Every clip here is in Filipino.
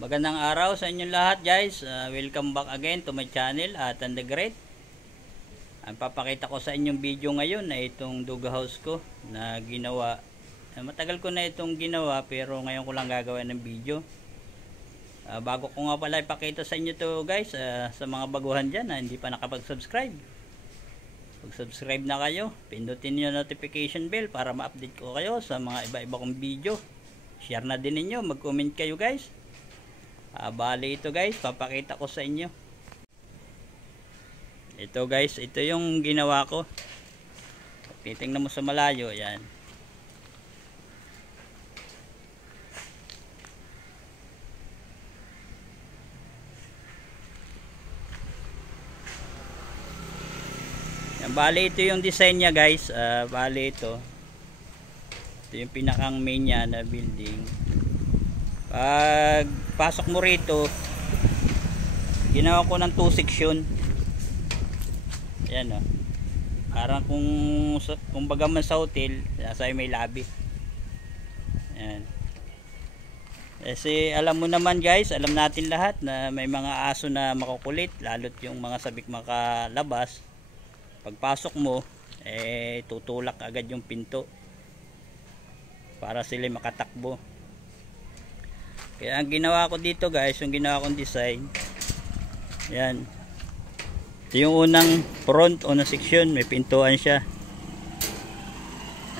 Magandang araw sa inyong lahat guys. Welcome back again to my channel at the Great. Ang papakita ko sa inyong video ngayon ay itong dog house ko na ginawa. Matagal ko na itong ginawa pero ngayon ko lang gagawa ng video. Bago ko nga pala ipakita sa inyo to guys, sa mga baguhan dyan na hindi pa nakapag-subscribe, mag-subscribe na kayo, pindutin niyo notification bell para ma-update ko kayo sa mga iba-iba kong video. Share na din ninyo, mag-comment kayo guys. Bali ito guys, papakita ko sa inyo. Ito guys, ito yung ginawa ko. Titingnan mo sa malayo, yan. Yan, bali ito yung design niya guys. Bali ito yung pinakang main niya na building. Pag pasok mo rito, ginawa ko ng 2 section. Ayan o. Parang kung baga man sa hotel, nasa may lobby. Ayan. Kasi alam mo naman guys, alam natin lahat na may mga aso na makukulit, lalo't yung mga sabik makalabas. Pagpasok mo, tutulak agad yung pinto para sila makatakbo. Kaya ang ginawa ko dito guys, yung ginawa kong design, yan, ito yung unang front, unang section, may pintuan siya.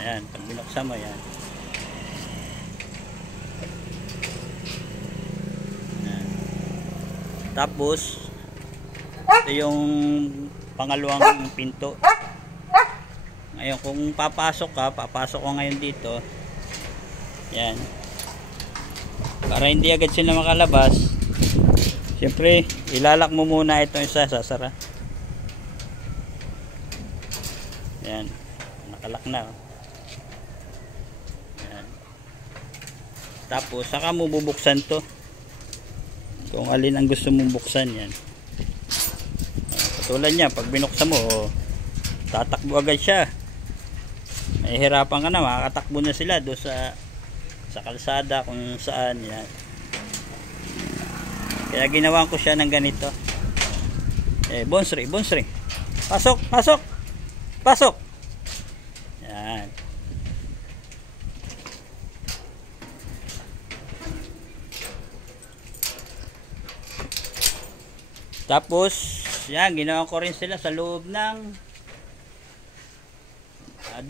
Ayan, pag binuksan mo yan. Ayan. Tapos ito yung pangalawang pinto. Ngayon kung papasok ko ngayon dito, yan, para hindi agad sila makalabas, siyempre ilalak mo muna ito isa, sasara. Yan, nakalak na. Yan. Tapos saka mo bubuksan to kung alin ang gusto mong buksan. Yan, katulad niya, pag binuksan mo, tatakbo agad siya. Mahihirapan ka na, makakatakbo na sila doon sa kalsada kung saan. Yan. Kaya ginawan ko siya ng ganito. Bonsri, pasok, pasok. Yan. Tapos yan, ginawan ko rin sila sa loob ng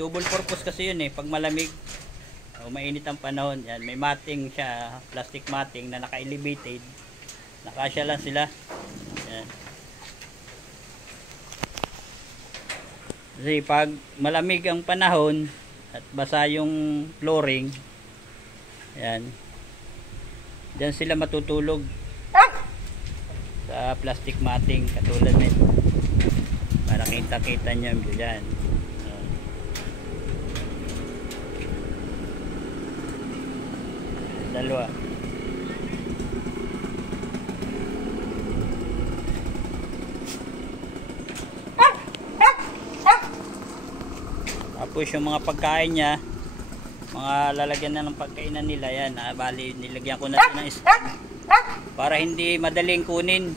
double purpose kasi yun pag malamig o mainit ang panahon. Yan, may matting siya, plastic matting na naka-elevated, nakasya lang sila. Yan. Kasi pag malamig ang panahon at basa yung flooring, yan, diyan sila matutulog sa plastic matting katulad nito, para kita-kita nyo yan. Dalawa. Tapos yung mga pagkain niya, mga lalagyan na ng pagkainan nila, yan, bali nilagyan ko na ng stand para hindi madaling kunin.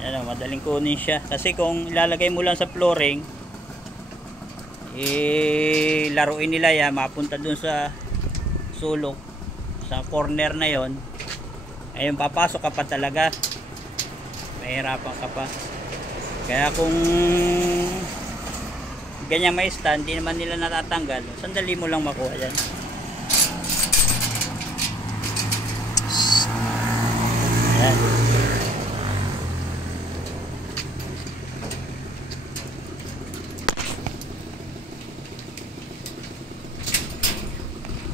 Yan, madaling kunin siya kasi kung ilalagay mo lang sa flooring, laruin nila yan, mapunta dun sa sulok, sa corner na yon. Ayun, papasok ka pa talaga, mahirapan ka pa. Kaya kung ganyan may stand, di naman nila natatanggal, sandali mo lang makuha yan. Yan.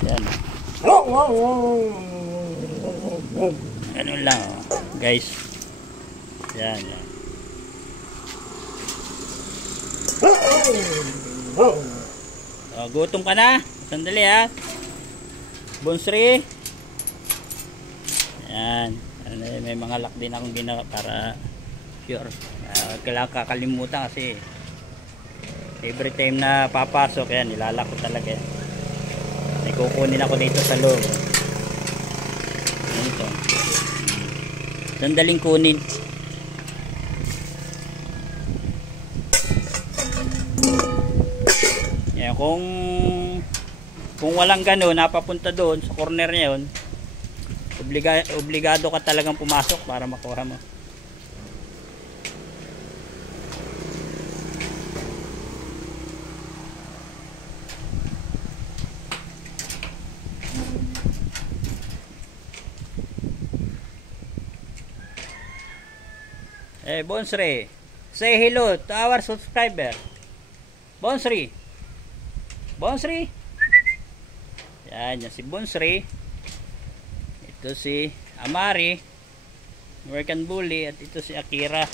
Yan. Ganun lang guys. Yan. Gutom ka na? Sandali Bonsri. Yan. May mga lock din akong ginawa para sure. Kailangan kakalimutan kasi every time na papasok yan, nilalak ko talaga yan. May kukunin ako dito sa loob. Ito. Sandaling kunin. Yan, kung walang gano'n, napapunta doon sa corner niya yun, obligado ka talagang pumasok para makuha mo. Bonsri, say hello to our subscriber. Bonsri. Bonsri. Yan si Bonsri. Ito si Amari, American Bully, at ito si Akira,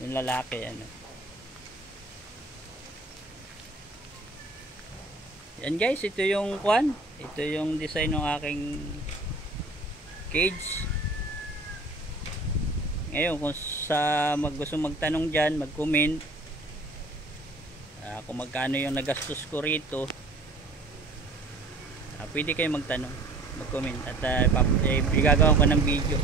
yung lalaki. Ano. Yan guys, ito yung kwan. Ito yung design ng aking cage. Ngayon, kung gusto magtanong dyan, mag-comment kung magkano yung nagastos ko rito, pwede kayo magtanong, mag-comment, at gagawin ko ng video.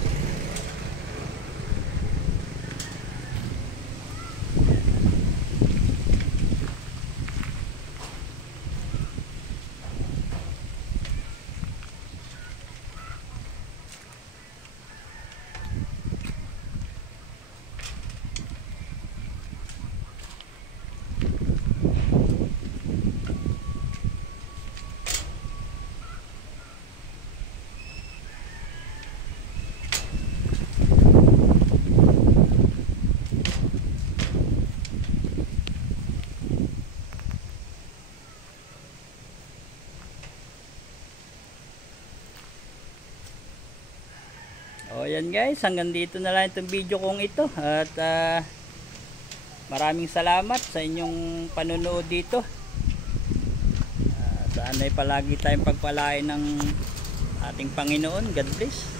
O yan guys, hanggang dito na lang itong video kong ito, at maraming salamat sa inyong panunood dito. Sana ay palagi tayong pagpalain ng ating Panginoon. God bless.